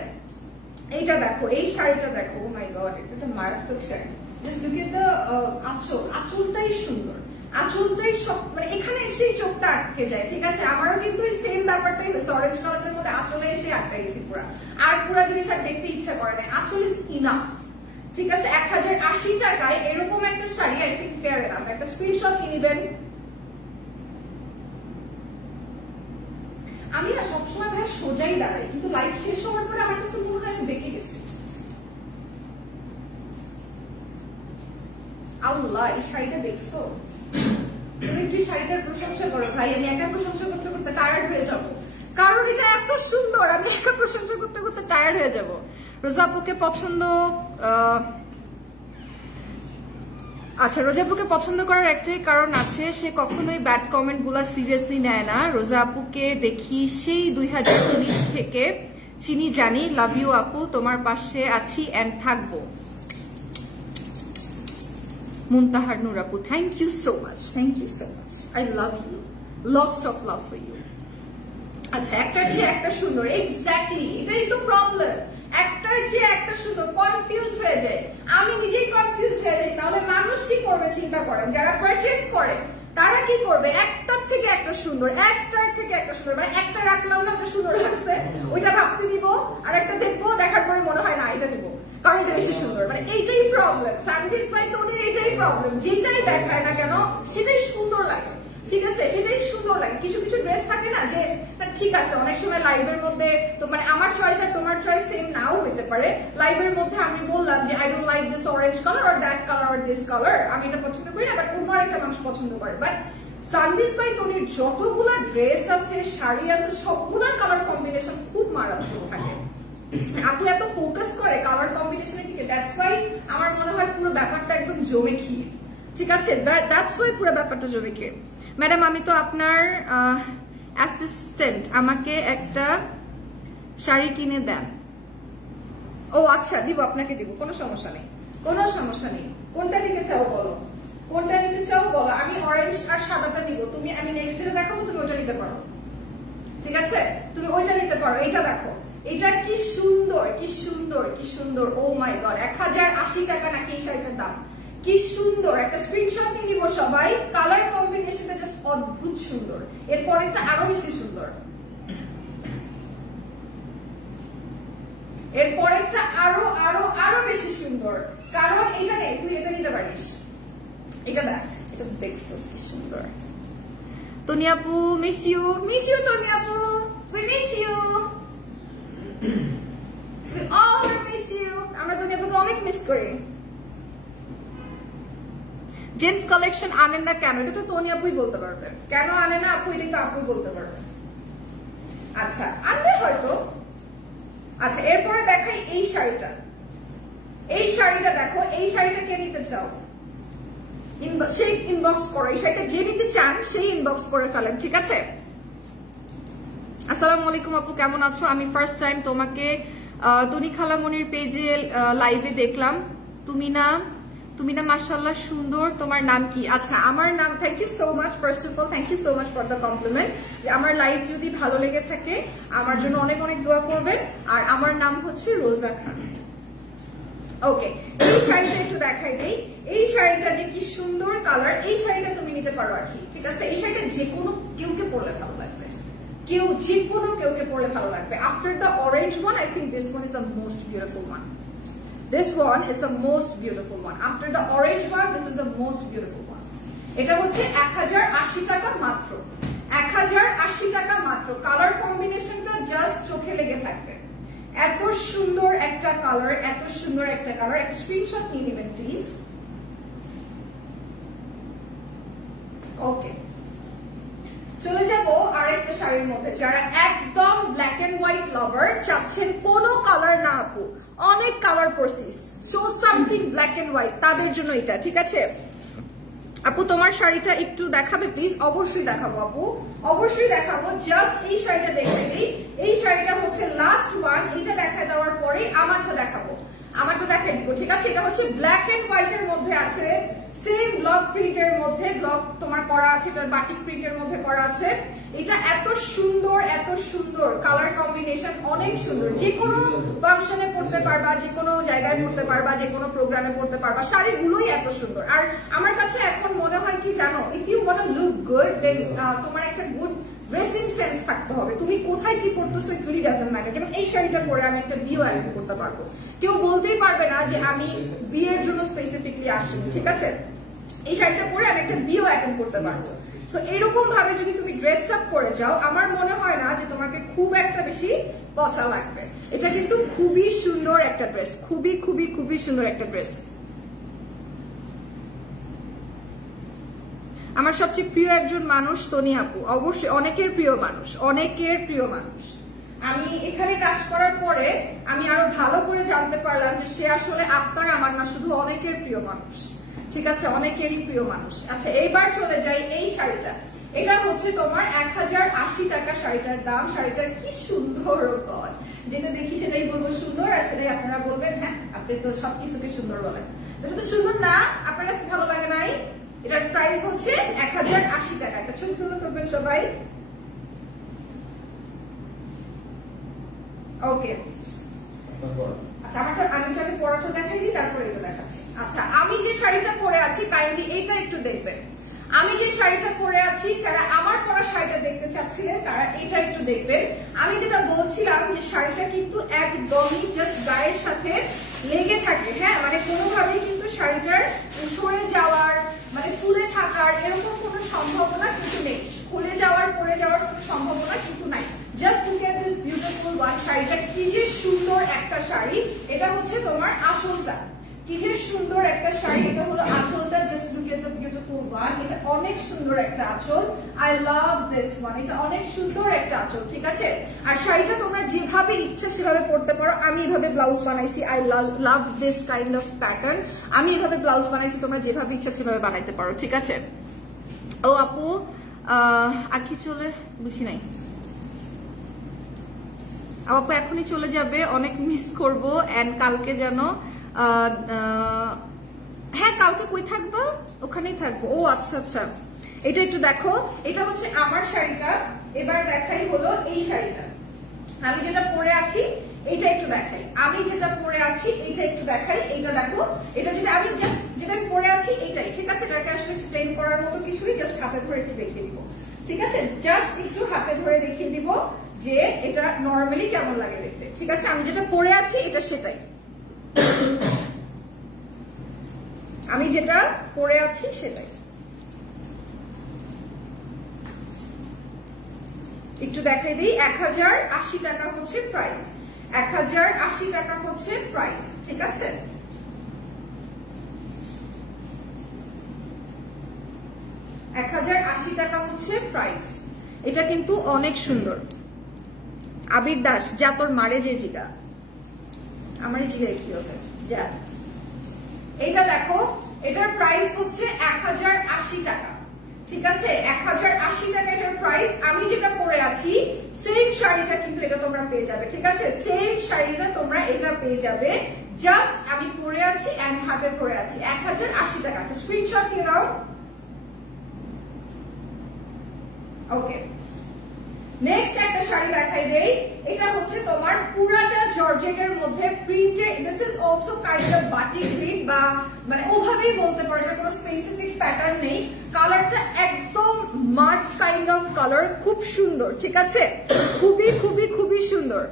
এইটা দেখো, এই শাড়িটা দেখো, ও মাই গড, এটা মারাত্মক sari. Just look at the আঁচল, আঁচলটাই সুন্দর, আঁচলটাই সব, মানে এখানে এসেই চোখটা আটকে যায়, ঠিক আছে? আমারও কিন্তু এই সেম ব্যাপারটাই হয়েছে, অরেঞ্জ কালারের মধ্যে আঁচলে এসে আটকে গেছি পুরা, আর পুরা জিনিস আর দেখতে ইচ্ছা করে না, আঁচল ইজ ইনাফ, ঠিক আছে? 1080 টাকায় এরকম একটা sari I think fair enough. একটা স্ক্রিনশট নিয়ে নেবেন। আমি না সবসময় ভাই সোজাই দাঁড়াই, কিন্তু লাইফ শেষ হওয়ার পরে আমার কাছে মনে হয় আমি বেঁকে গেছি। আল্লাহ, এই শাড়িটা দেখছো? তুমি একটু শাড়িটার প্রশংসা করো ভাই, আমি একা প্রশংসা করতে করতে টায়ার্ড হয়ে যাবো, কারণ এটা এত সুন্দর, আমি একা প্রশংসা করতে করতে টায়ার্ড হয়ে যাবো। রোজা আপুকে পছন্দ, আচ্ছা, রোজা আপুকে পছন্দ করার একটাই কারণ আছে, সে কখনোই ব্যাড কমেন্ট গুলা সিরিয়াসলি নেয় না। রোজা আপুকে দেখি সেই 2019 থেকে চিনি জানি। লাভ ইউ আপু, তোমার পাশে আছি এন্ড থাকবো। মুনতাহার নূর আপু, thank you so much, thank you so much, I love you, lots of love for you. আচ্ছা, একটার চেয়ে একটা সুন্দর, এক্স্যাক্টলি এটাই তো প্রবলেম, একটার চেয়ে একটা সুন্দর, কনফিউজ হয়ে যায়। আমি নিজেই কনফিউজ হয়ে যাই, তাহলে মানুষ কি করবে চিন্তা করেন, যারা পারচেজ করে তারা কি করবে, একটার থেকে একটা সুন্দর, একটার থেকে একটা সুন্দর, মানে একটা রাখলাম না, একটা সুন্দর লাগছে, ওইটা ভাবছি নিব, আর একটা দেখবো, দেখার পরে মনে হয় না এটা নিব, কারণ এটা বেশি সুন্দর। মানে এইটাই প্রবলেম, সানভিস বাই টোনির এইটাই প্রবলেম, যেটাই দেখায় না কেন সেটাই সুন্দর লাগে, ঠিক আছে, সেটাই সুন্দর লাগে। কিছু কিছু ড্রেস থাকে না যে ঠিক আছে, অনেক সময় লাইভের মধ্যে তো মানে আমার চয়েস আর তোমার চয়েস সেম নাও হইতে পারে। লাইভের মধ্যে আমি বললাম যে I don't like this orange colour or that colour or this colour, আমি এটা পছন্দ করি না, বাট অন্য একটা মানুষ পছন্দ করে। বাট সানভিস বাই টোনির যতগুলা ড্রেস আছে, শাড়ি আছে, সবগুলার কালার কম্বিনেশন খুব মারাত্মক থাকে। আপনি এত ফোকাস করে কালার কম্বিনেশনের দিকে, দ্যাটস ওয়াই আমার মনে হয় পুরো ব্যাপারটা একদম জমে ক্ষীর, ঠিক আছে, দ্যাটস ওয়াই পুরো ব্যাপারটা জমে ক্ষীর। ম্যাডাম, আমি তো আপনার অ্যাসিস্ট্যান্ট, আমাকে একটা শাড়ি কিনে দেন। ও আচ্ছা, দিব, আপনাকে দিব, কোনো সমস্যা নেই, কোনো সমস্যা নেই। কোনটা নিতে চাও বলো, কোনটা নিতে চাও বলো, আমি অরেঞ্জ আর সাদাটা নিব, তুমি আমি নেক্সট ডে দেখাবো, তুমি ওটা নিতে পারো, ঠিক আছে, তুমি ওইটা নিতে পারো। এইটা দেখো, এটা কি সুন্দর, কি সুন্দর, কি সুন্দর, ও মাই গড, 1080 টাকা নাকি এই শাড়িটার দাম, কি সুন্দর, একটা স্ক্রিনশট নিয়ে নিব সবাই। কালার কম্বিনেশনটা জাস্ট অদ্ভুত সুন্দর, এরপরেরটা আরো বেশি সুন্দর, এরপরেরটা আরো আরো আরো বেশি সুন্দর, কারণ এটা নেই, তুই এটা নিতে পারিস, এটা দেখ, এটা দেখছিস কি সুন্দর। তনি আপু, miss you, miss you Toni আপু, we miss you, we all miss you, আমরা তনি আপুকে অনেক মিস করি। জেন্টস কালেকশন আনেন না কেন, এটা তো তনি আপুই বলতে পারবেন, কেন আনে না আপু, এটা তো আপু বলতে পারবেন। আচ্ছা, আনবে হয়তো। আচ্ছা, এরপরে দেখাই এই শাড়িটা, এই শাড়িটা দেখো, এই শাড়িটা কে নিতে চাও সেই ইনবক্স করো, এই শাড়িটা যে নিতে চান সেই ইনবক্স করে ফেলেন, ঠিক আছে। আসসালামু আলাইকুম আপু, কেমন আছো? আমি ফার্স্ট টাইম তোমাকে তনি খালামনির পেজে লাইভে দেখলাম, তুমি না মাশাআল্লাহ সুন্দর, তোমার নাম কি? আচ্ছা, আমার নাম, thank you so much, first of all thank you so much for the compliment. আমার লাইভ যদি ভালো লেগে থাকে আমার জন্য অনেক অনেক দোয়া করবেন। আর আমার নাম হচ্ছে রোজা খান। ওকে, এই শাড়িটা একটু দেখাই দেই, এই শাড়িটা যে কি সুন্দর কালার, এই শাড়িটা তুমি নিতে পারো আর কি, ঠিক আছে। এই শাড়িটা যে কোনো কেউকে পরলে ভালো লাগবে, কেউ যে কোনো কেউকে পরলে ভালো লাগবে। After the orange one, I think this one is the most beautiful one. This one is the most beautiful one. After the orange one, this is the most beautiful one. এটা হচ্ছে 1080 টাকা মাত্র, 1080 টাকা মাত্র। কালার কম্বিনেশনটা just চোখে লেগে থাকবে, এত সুন্দর একটা কালার, এত সুন্দর একটা কালার। একটা স্ক্রিনশট নিয়ে নেবেন প্লিজ। ওকে, চলে যাবো আরেকটা শাড়ির মধ্যে। যারা একদম ব্ল্যাক এন্ড হোয়াইট লাভার, চাচ্ছেন কোনো কালার না আপু, অনেক কালার পরছিস, show something black and white, তাদের জন্য এটা, ঠিক আছে। আপু তোমার শাড়িটা একটু দেখাবে প্লিজ? অবশ্যই দেখাবো আপু, অবশ্যই দেখাবো। জাস্ট এই শাড়িটা দেখে দিই, এই শাড়িটা হচ্ছে লাস্ট ওয়ান। এটা দেখা দেওয়ার পরে আমারটা দেখাবো, আমারটা দেখাই দিব, ঠিক আছে। এটা হচ্ছে ব্ল্যাক এন্ড হোয়াইট এর মধ্যে আছে, সেম ব্লক প্রিন্টের মধ্যে, ব্লক তোমার করা আছে, এটা বাটিক প্রিন্টের মধ্যে করা আছে। এটা এত সুন্দর, এত সুন্দর কালার কম্বিনেশন, অনেক সুন্দর। যে কোনো ফাংশনে পড়তে পারবা, যে কোনো জায়গায় পড়তে পারবা, যে কোনো প্রোগ্রামে পড়তে পারবা, শাড়িগুলোই এত সুন্দর। আর আমার কাছে এখন মনে হয় কি জানো, if you want to look good, then তোমার একটা গুড ড্রেসিং সেন্স থাকতে হবে। তুমি কোথায় কি পড়তেছো ইট রিয়েলি ডাজন্ট ম্যাটার। যেমন এই শাড়িটা পরে আমি একটা বিয়েও অ্যাটেন্ড করতে পারবো, কেউ বলতেই পারবে না যে আমি বিয়ের জন্য স্পেসিফিকলি আসিনি, ঠিক আছে। এই শাড়িটা পরে আমি একটা বিয়েও অ্যাটেন্ড করতে পারবো। সো এরকম ভাবে যদি তুমি ড্রেস আপ করে যাও, আমার মনে হয় না যে তোমাকে খুব একটা বেশি পচা লাগবে। এটা কিন্তু খুবই সুন্দর একটা ড্রেস, খুবই খুবই খুবই সুন্দর একটা ড্রেস। আমার সবচেয়ে প্রিয় একজন মানুষ তনি আপু, অবশ্যই অনেকের প্রিয় মানুষ, অনেকের প্রিয় মানুষ। আমি এখানে কাজ করার পরে আমি আরো ভালো করে জানতে পারলাম যে সে আসলে আপনার আমার না, শুধু অনেকের প্রিয় মানুষ। ঠিক আছে, অনেকেরই প্রিয় মানুষ। আচ্ছা এইবার চলে যাই এই শাড়িটা। এটা হচ্ছে তোমার 1080 টাকা শাড়িটার দাম। শাড়িটা কি সুন্দর, যেটা দেখি সেটাই বলবো সুন্দর, আর সেটাই আপনারা বলবেন হ্যাঁ আপনি তো সবকিছুকে সুন্দর বলেন। এটা তো সুন্দর না, আপনার কাছে ভালো লাগে নাই? এটার প্রাইস হচ্ছে 1080 টাকা। একটা ছবি তুলে করবেন সবাই। ওকে, আচ্ছা আমি পরাটা দেখাই দিই, তারপরে এটা দেখাচ্ছি। আচ্ছা আমি যে শাড়িটা পরে আছি কাইন্ডলি এইটা একটু দেখবেন। আমি যে শাড়িটা পরে আছি, যারা আমার পরা শাড়িটা দেখতে চাচ্ছিলেন তারা এটা একটু দেখবেন। আমি যেটা বলছিলাম যে শাড়িটা কিন্তু একদমই জাস্ট গায়ের সাথে লেগে থাকে, হ্যাঁ মানে কোনোভাবেই কিন্তু শাড়িটার সরে যাওয়ার মানে ফুলে থাকার এরকম কোনো সম্ভাবনা কিন্তু নেই। খুলে যাওয়ার পরে যাওয়ার কোনো সম্ভাবনা কিন্তু নাই। Just look at this beautiful one. শাড়িটা কি যে সুন্দর একটা শাড়ি। এটা হচ্ছে তোমার আঁচলটা, কি যে সুন্দর একটা শাড়ি। এটা হলো আঁচলটা, just look at the beautiful one. এটা অনেক সুন্দর একটা আঁচল। I love this one. এটা অনেক সুন্দর একটা আঁচল, ঠিক আছে। আর শাড়িটা তোমরা যেভাবে ইচ্ছা সেভাবে পরতে পারো। আমি এভাবে ব্লাউজ বানাইছি। I love this kind of pattern. আমি এভাবে ব্লাউজ বানাইছি, তোমরা যেভাবে ইচ্ছা সেভাবে বানাইতে পারো, ঠিক আছে। ও আপু আঁকি চলে বুঝি নাই আপু, এখনই চলে যাবে, অনেক মিস করবো। এন্ড কালকে যেন হ্যাঁ কালকে কই থাকবো? ওখানেই থাকবো। ও আচ্ছা আচ্ছা, এটা একটু দেখো। এটা হচ্ছে আমার শাড়িটা। এবার দেখাই হলো এই শাড়িটা। আমি যেটা পরে আছি এইটা একটু দেখাই। আমি যেটা পরে আছি এইটা একটু দেখাই। এইটা দেখো, এটা যেটা আমি জাস্ট যেটা পরে আছি এইটাই, ঠিক আছে। এটাকে আসলে এক্সপ্লেন করার মতো কিছুই, জাস্ট হাতে ধরে একটু দেখিয়ে দিব, ঠিক আছে। জাস্ট একটু হাতে ধরে দেখিয়ে দিব যে এটা নর্মালি কেমন লাগে দেখতে, ঠিক আছে। আমি যেটা পরে আছি এটা সেটাই, আমি যেটা পরে আছি সেটাই। একটু দেখাই দিই। 1080 টাকা হচ্ছে প্রাইস। 1080 টাকা হচ্ছে প্রাইস, ঠিক আছে। টাকা হচ্ছে প্রাইস। এটা কিন্তু অনেক সুন্দর। আবির দাস, যা তোর মারে যে জিগা, আমার জিগা কি হবে যা। এটা দেখো, এটার প্রাইস হচ্ছে 1080 টাকা, ঠিক আছে। 1080 টাকা এটার প্রাইস। আমি যেটা পরে আছি সেম শাড়িটা কিন্তু এটা তোমরা পেয়ে যাবে, ঠিক আছে। সেম শাড়িটা তোমরা এটা পেয়ে যাবে। জাস্ট আমি পরে আছি এন্ড হাতে ধরে আছি। 1080 টাকা। একটা স্ক্রিনশট নিয়ে নাও। ওকে, নেক্সট একটা শাড়ি দেখাই দেই। এটা হচ্ছে তোমার পুরাটা জর্জেটের মধ্যে printed. This is also kind of batik print, বা মানে ওভাবেই বলতে পারো, এটা কোনো স্পেসিফিক প্যাটার্ন নেই। কালারটা একদম মাট কাইন্ড অফ কালার, খুব সুন্দর, ঠিক আছে। খুবই খুবই খুবই সুন্দর।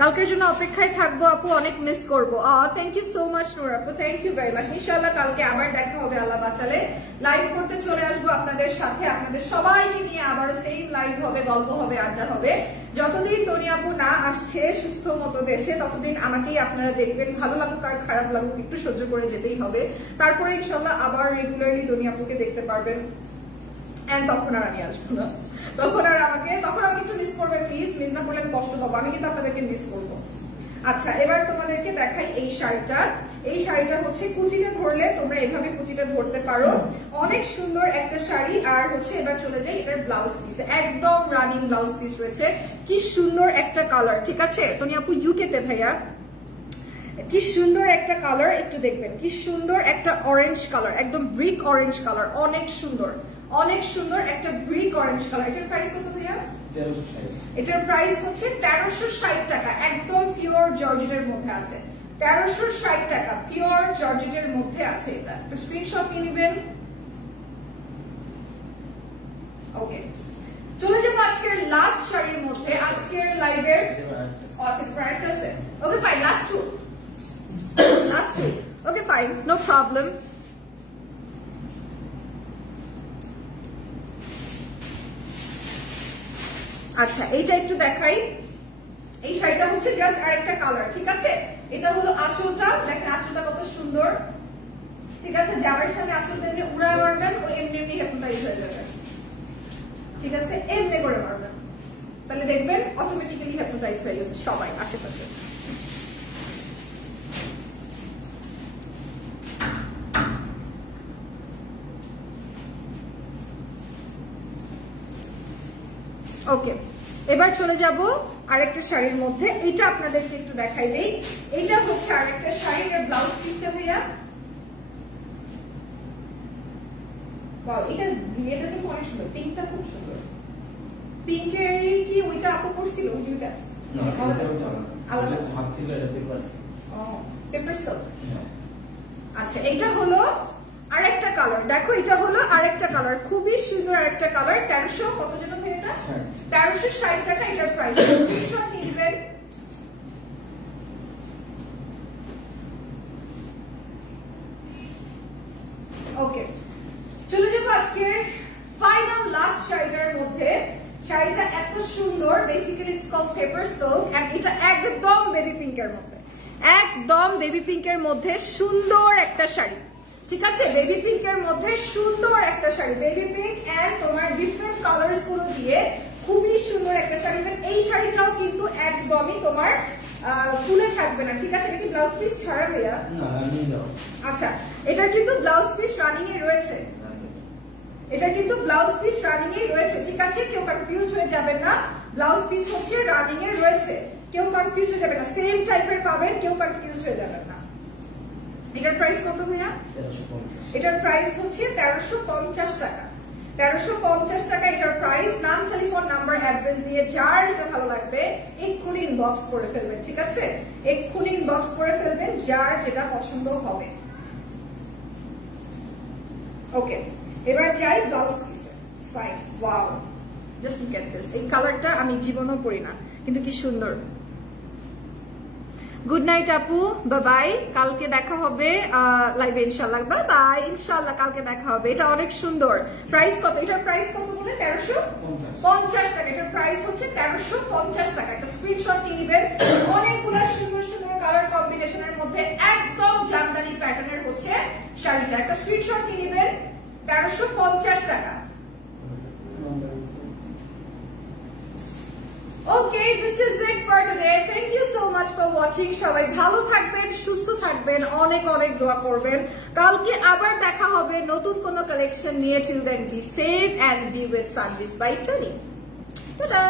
কালকের জন্য অপেক্ষায় থাকবো আপু, অনেক মিস করবো। থ্যাংক ইউ সো মাচ নূর আপু, থ্যাংক ইউ ভেরি মাচ। ইনশাআল্লাহ কালকে আবার দেখা হবে, আল্লাহ বাঁচালে লাইভ করতে চলে আসবো আপনাদের সাথে। আপনাদের সবাইকে নিয়ে আবারও সেম লাইভ হবে, গল্প হবে, আড্ডা হবে। যতদিন তনি আপু না আসছে সুস্থ মতো দেশে, ততদিন আমাকেই আপনারা দেখবেন। ভালো লাগুক আর খারাপ লাগুক একটু সহ্য করে যেতেই হবে। তারপরে ইনশাআল্লাহ আবার রেগুলারলি তনি আপুকে দেখতে পারবেন। এন্ড তখন আর আমি আসবো না, তখন আমাকে একটু মিস করবেন প্লিজ। মিস না করলে আমি কষ্ট পাবো, আমি কিন্তু আপনাদেরকে মিস করবো। আচ্ছা এবার তোমাদেরকে দেখাই এই শাড়িটা। এই শাড়িটা হচ্ছে কুচিটা ধরলে তোমরা এভাবে কুচিটা ধরতে পারো। অনেক সুন্দর একটা শাড়ি। আর হচ্ছে এবার চলে যাই এটার ব্লাউজ পিস। একদম রানিং ব্লাউজ পিস রয়েছে। কি সুন্দর একটা কালার, ঠিক আছে। তনি আপু ইউকেতে ভাইয়া, কি সুন্দর একটা কালার, একটু দেখবেন। কি সুন্দর একটা অরেঞ্জ কালার, একদম ব্রিক অরেঞ্জ কালার। অনেক সুন্দর, অনেক সুন্দর একটা ব্রিক অরেঞ্জ কালার। এটার প্রাইস কত ভাইয়া? 1360। এটার প্রাইস হচ্ছে 1360 টাকা। একদম পিওর জর্জেটের মধ্যে আছে। 1360 টাকা পিওর জর্জেটের মধ্যে আছে। এটা একটা স্ক্রিনশট নিয়ে নেবেন। ওকে, চলে যাবো আজকের লাস্ট শাড়ির মধ্যে। আজকের লাইভের প্রাইস আছে। Okay fine, last two. Okay fine, no problem. আচ্ছা এইটা একটু দেখাই। এই শাড়িটা হচ্ছে জাস্ট আরেকটা কালার, ঠিক আছে। এটা হলো আঁচলটা, দেখেন আঁচলটা কত সুন্দর, ঠিক আছে। জামার সামনে আঁচলটা এমনি উড়ায় মারবেন, ও এমনি এমনি হিপনোটাইজ হয়ে যাবে, ঠিক আছে। এমনি করে মারবেন, তাহলে দেখবেন অটোমেটিক্যালি হিপনোটাইজ হয়ে গেছে সবাই আশেপাশে। ওকে, এবার চলে যাব আরেকটা শাড়ির মধ্যে। এটা আপনাদেরকে একটু দেখাই দেই। এটা হচ্ছে আরেকটা শাড়ি, এর ব্লাউজ পিসটা ভাইয়া। এটা কিন্তু অনেক সুন্দর, পিঙ্কটা খুব সুন্দর। পিঙ্কের কি ওইটা আপু করছিল? ওই দুইটা আচ্ছা, এটা হলো আরেকটা কালার। দেখো এটা হলো আরেকটা কালার, খুবই সুন্দর আরেকটা কালার। 1300 কত যেন ভাই এটা? 1360 টাকা এটার প্রাইস। স্ক্রিনশট নিয়ে নেবেন। ওকে, চলে যাবো আজকের ফাইনাল লাস্ট শাড়িটার মধ্যে। শাড়িটা এত সুন্দর, basically it's called paper silk and এটা একদম বেবি পিঙ্কের মধ্যে, একদম বেবি পিঙ্কের মধ্যে সুন্দর একটা শাড়ি। ঠিক আছে, বেবি পিঙ্কের মধ্যে সুন্দর একটা শাড়ি, বেবি পিঙ্ক এন্ড তোমার ডিফারেন্ট কালার্স গুলো দিয়ে খুবই সুন্দর একটা শাড়ি। এই শাড়িটাও কিন্তু একদমই তোমার ফুলে থাকবে না। ঠিক আছে, এটা কি ব্লাউজ পিস ছাড়া ভাইয়া? আচ্ছা, এটার কিন্তু ব্লাউজ পিস রানিং এ রয়েছে, এটা কিন্তু ব্লাউজ পিস রানিং এ রয়েছে। ঠিক আছে, কেউ কনফিউজ হয়ে যাবেন না, ব্লাউজ পিস হচ্ছে রানিং এ রয়েছে, কেউ কনফিউজ হয়ে যাবেন না। সেম টাইপের পাবেন, কেউ কনফিউজ হয়ে যাবেন না। এটার প্রাইস কত ভাইয়া? এটার প্রাইস হচ্ছে 1350 টাকা। 1350 টাকা এটার প্রাইস। নাম, টেলিফোন নাম্বার, অ্যাড্রেস দিয়ে যার এটা ভালো লাগবে এক্ষুনি ইনবক্স করে ফেলবেন। ঠিক আছে, এক্ষুনি ইনবক্স করে ফেলবেন যার যেটা পছন্দ হবে। ওকে, এবার যাই ব্লাউজ পিসে। Fine, wow, just look at this. এই কালারটা আমি জীবনেও পরি না, কিন্তু কি সুন্দর। গুড নাইট আপু, বাই বাই, কালকে দেখা হবে লাইভে ইনশাল্লাহ। বাই বাই, ইনশাল্লাহ কালকে দেখা হবে। এটা অনেক সুন্দর। প্রাইস কত? এটার প্রাইস কত বলে? 1350 টাকা। এটার প্রাইস হচ্ছে 1350 টাকা। একটা স্ক্রিনশট নিয়ে নেবেন। অনেকগুলো সুন্দর সুন্দর কালার কম্বিনেশনের মধ্যে একদম জামদানি প্যাটার্নের হচ্ছে শাড়িটা। একটা স্ক্রিনশট নিয়ে নেবেন। 1350 টাকা। Okay, this is it for today. Thank you so much for watching. সবাই ভালো থাকবেন, সুস্থ থাকবেন, অনেক অনেক দোয়া করবেন। কালকে আবার দেখা হবে নতুন কোন কালেকশন নিয়ে। Till then, be safe and be with Sanvis by Tony. Ta-da!